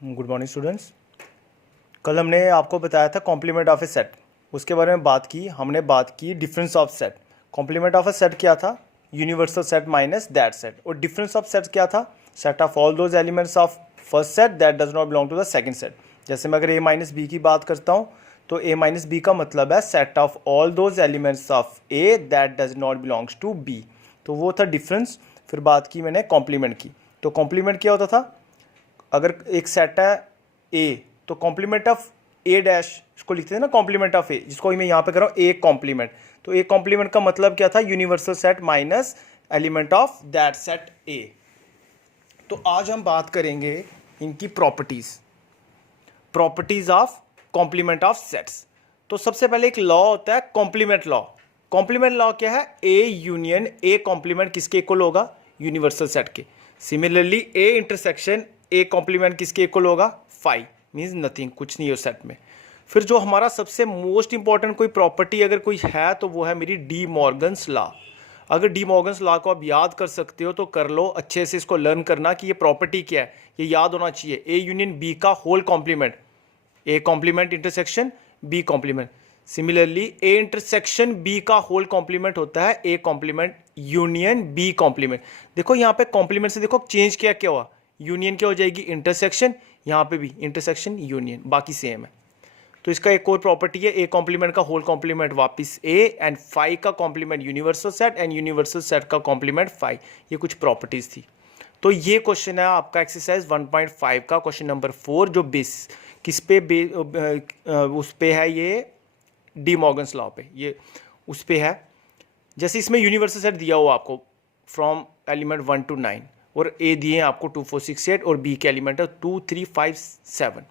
Good morning students. कल हमने आपको बताया था कॉम्प्लीमेंट ऑफ ए सेट, उसके बारे में बात की। हमने बात की difference of set. Complement of a set क्या था? Universal set minus that set. और डिफरेंस ऑफ सेट क्या था? Set of all those elements of first set that does not belong to the second set. जैसे मैं अगर ए minus B की बात करता हूँ तो ए माइनस बी का मतलब है set of all those elements of A that does not belongs to B. तो वो था डिफरेंस। फिर बात की मैंने कॉम्प्लीमेंट की। तो कॉम्प्लीमेंट क्या होता था? अगर एक सेट है ए तो कॉम्प्लीमेंट ऑफ ए डैश, इसको लिखते थे ना कॉम्प्लीमेंट ऑफ ए, जिसको मैं यहाँ पे कर रहा हूँ ए कॉम्प्लीमेंट। तो ए कॉम्प्लीमेंट का मतलब क्या था? Universal set minus element of that set A. तो आज हम बात करेंगे इनकी properties of complement of sets. तो सबसे पहले एक लॉ होता है कॉम्प्लीमेंट लॉ। कॉम्प्लीमेंट लॉ क्या है? ए यूनियन ए कॉम्प्लीमेंट किसके इक्वल होगा? यूनिवर्सल सेट के। Similarly A intersection A complement किसके इक्वल होगा? फाइव मीन्स नथिंग, कुछ नहीं है उस सेट में। फिर जो हमारा सबसे मोस्ट इंपॉर्टेंट कोई प्रॉपर्टी अगर कोई है तो वो है मेरी डी मॉर्गन्स लॉ। अगर डी मॉर्गन्स लॉ को आप याद कर सकते हो तो कर लो, अच्छे से इसको लर्न करना कि ये प्रॉपर्टी क्या है, ये याद होना चाहिए। ए यूनियन बी का whole complement, A complement intersection B complement. Similarly A intersection B का होल कॉम्प्लीमेंट होता है A complement union B complement. देखो यहाँ पे कॉम्प्लीमेंट से देखो चेंज क्या क्या हुआ, यूनियन क्या हो जाएगी? इंटरसेक्शन, यहाँ पे भी इंटरसेक्शन यूनियन, बाकी सेम है। तो इसका एक और प्रॉपर्टी है ए कॉम्प्लीमेंट का होल कॉम्प्लीमेंट वापिस ए एंड फाइव का complement universal set and universal set का कॉम्प्लीमेंट फाइव। ये कुछ प्रॉपर्टीज थी। तो ये क्वेश्चन है आपका एक्सरसाइज 1.5 का क्वेश्चन नंबर 4, जो बेस किस पे उस पे है, ये डी मॉर्गन्स लॉ पे, ये उस पे है। जैसे इसमें यूनिवर्सल सेट दिया हुआ आपको फ्रॉम एलिमेंट 1 to 9 और ए दिए हैं आपको 2 4 6 8 और बी के एलिमेंट है 2 3 5 7।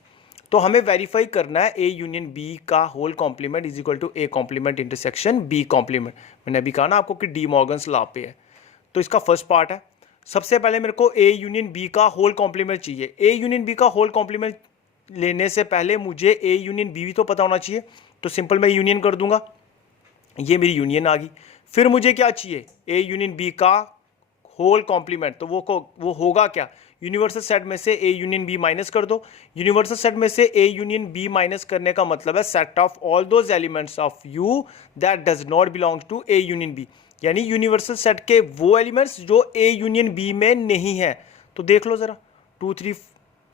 तो हमें वेरीफाई करना है ए यूनियन बी का whole complement is equal to A complement intersection B complement. मैंने अभी कहा ना आपको कि डी मॉर्गन्स लॉ पे है। तो इसका फर्स्ट पार्ट है, सबसे पहले मेरे को ए यूनियन बी का होल कॉम्प्लीमेंट चाहिए। ए यूनियन बी का होल कॉम्प्लीमेंट लेने से पहले मुझे ए यूनियन बी भी तो पता होना चाहिए। तो सिंपल मैं यूनियन कर दूंगा, ये मेरी यूनियन आ गई। फिर मुझे क्या चाहिए? ए यूनियन बी का होल कॉम्प्लीमेंट। तो वो होगा क्या? यूनिवर्सल सेट में से ए यूनियन बी माइनस कर दो। यूनिवर्सल सेट में से ए यूनियन बी माइनस करने का मतलब है set of all those elements of U that does not belong to A union B, यानी यूनिवर्सल सेट के वो एलिमेंट्स जो ए यूनियन बी में नहीं है। तो देख लो जरा, 2 3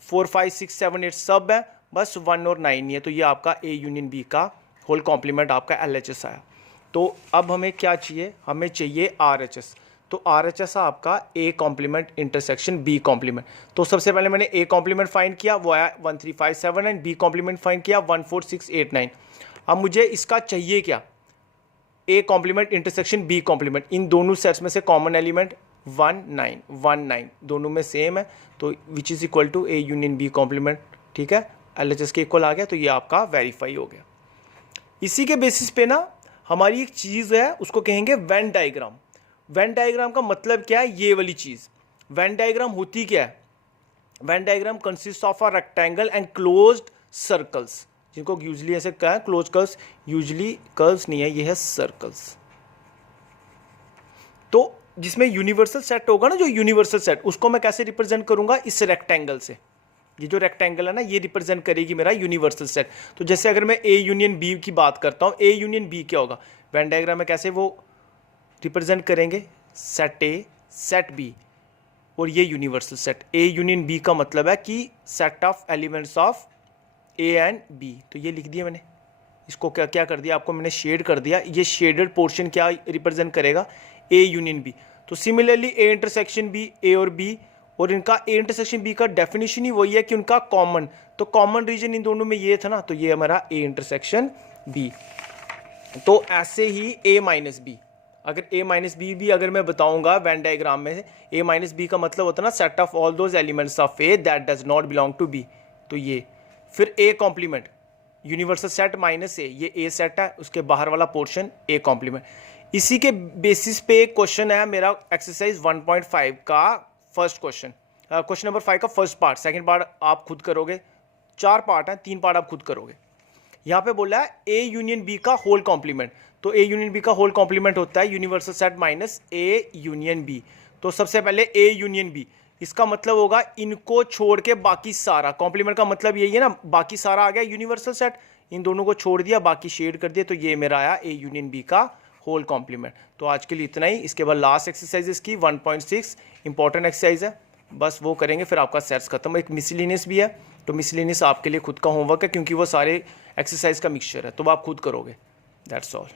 4 5 6 7 8 सब है, बस 1 और 9 नहीं है। तो ये आपका ए यूनियन बी का होल कॉम्प्लीमेंट आपका LHS आया। तो अब हमें क्या चाहिए? हमें चाहिए RHS। तो RHS आपका A complement intersection B complement. तो सबसे पहले मैंने ए कॉम्प्लीमेंट फाइंड किया, वो आया 1 3 5 7 एंड बी कॉम्प्लीमेंट फाइंड किया 1 4 6 8 9। अब मुझे इसका चाहिए क्या? A complement intersection B complement. इन दोनों सेट्स में से कॉमन एलिमेंट 1 9 1 9 दोनों में सेम है, तो which is equal to A union B complement. ठीक है, LHS के इक्वल आ गया, तो ये आपका वेरीफाई हो गया। इसी के बेसिस पे ना हमारी एक चीज़ है, उसको कहेंगे वेन डायग्राम। वेन डायग्राम का मतलब क्या है? ये वाली चीज़। वेन डायग्राम होती क्या है? Venn diagram consist of a rectangle and closed circles, जिनको यूजली ऐसे कहा है क्लोज कर्व्स, यूजली कर्व्स नहीं है, ये है सर्कल्स। तो जिसमें यूनिवर्सल सेट होगा ना, जो यूनिवर्सल सेट, उसको मैं कैसे रिप्रेजेंट करूंगा? इस रेक्टेंगल से। ये जो रेक्टेंगल है ना, ये रिप्रेजेंट करेगी मेरा यूनिवर्सल सेट। तो जैसे अगर मैं ए यूनियन बी की बात करता हूं, ए यूनियन बी क्या होगा? वेन डायग्राम में कैसे वो रिप्रेजेंट करेंगे? सेट ए सेट बी और ये universal set. A union B का मतलब है कि set of elements of A and B. तो ये लिख दिया मैंने, इसको क्या क्या कर दिया आपको मैंने? शेड कर दिया। ये शेडेड पोर्शन क्या रिप्रेजेंट करेगा? A union B. तो similarly A intersection B, A और बी, और इनका ए इंटरसेक्शन बी का डेफिनेशन ही वही है कि उनका कॉमन, तो कॉमन रीजन इन दोनों में ये था ना, तो ये हमारा ए इंटरसेक्शन बी। तो ऐसे ही ए माइनस बी, अगर ए माइनस बी भी अगर मैं बताऊंगा वेन डायग्राम में, ए माइनस बी का मतलब होता है ना set of all those elements of A that does not belong to B. तो ये फिर A complement universal set minus A, ये ए सेट है, उसके बाहर वाला पोर्शन ए कॉम्प्लीमेंट। इसी के बेसिस पे एक क्वेश्चन है मेरा एक्सरसाइज 1.5 का फर्स्ट क्वेश्चन, क्वेश्चन नंबर 5 का फर्स्ट पार्ट। सेकंड पार्ट आप खुद करोगे, 4 पार्ट हैं, 3 पार्ट आप खुद करोगे। यहाँ पे बोला है ए यूनियन बी का होल कॉम्प्लीमेंट। तो ए यूनियन बी का होल कॉम्प्लीमेंट होता है universal set minus A union B. तो सबसे पहले ए यूनियन बी, इसका मतलब होगा इनको छोड़ के बाकी सारा। कॉम्प्लीमेंट का मतलब यही है ना, बाकी सारा आ गया यूनिवर्सल सेट, इन दोनों को छोड़ दिया, बाकी शेड कर दिया, तो ये मेरा आया ए यूनियन बी का होल कॉम्प्लीमेंट। तो आज के लिए इतना ही। इसके बाद लास्ट एक्सरसाइज इसकी 1.6 इंपॉर्टेंट एक्सरसाइज है, बस वो करेंगे फिर आपका सेट्स खत्म। एक मिसलिनियस भी है, तो मिसलिनियस आपके लिए खुद का होमवर्क है, क्योंकि वो सारे एक्सरसाइज का मिक्सचर है, तो आप खुद करोगे। That's all.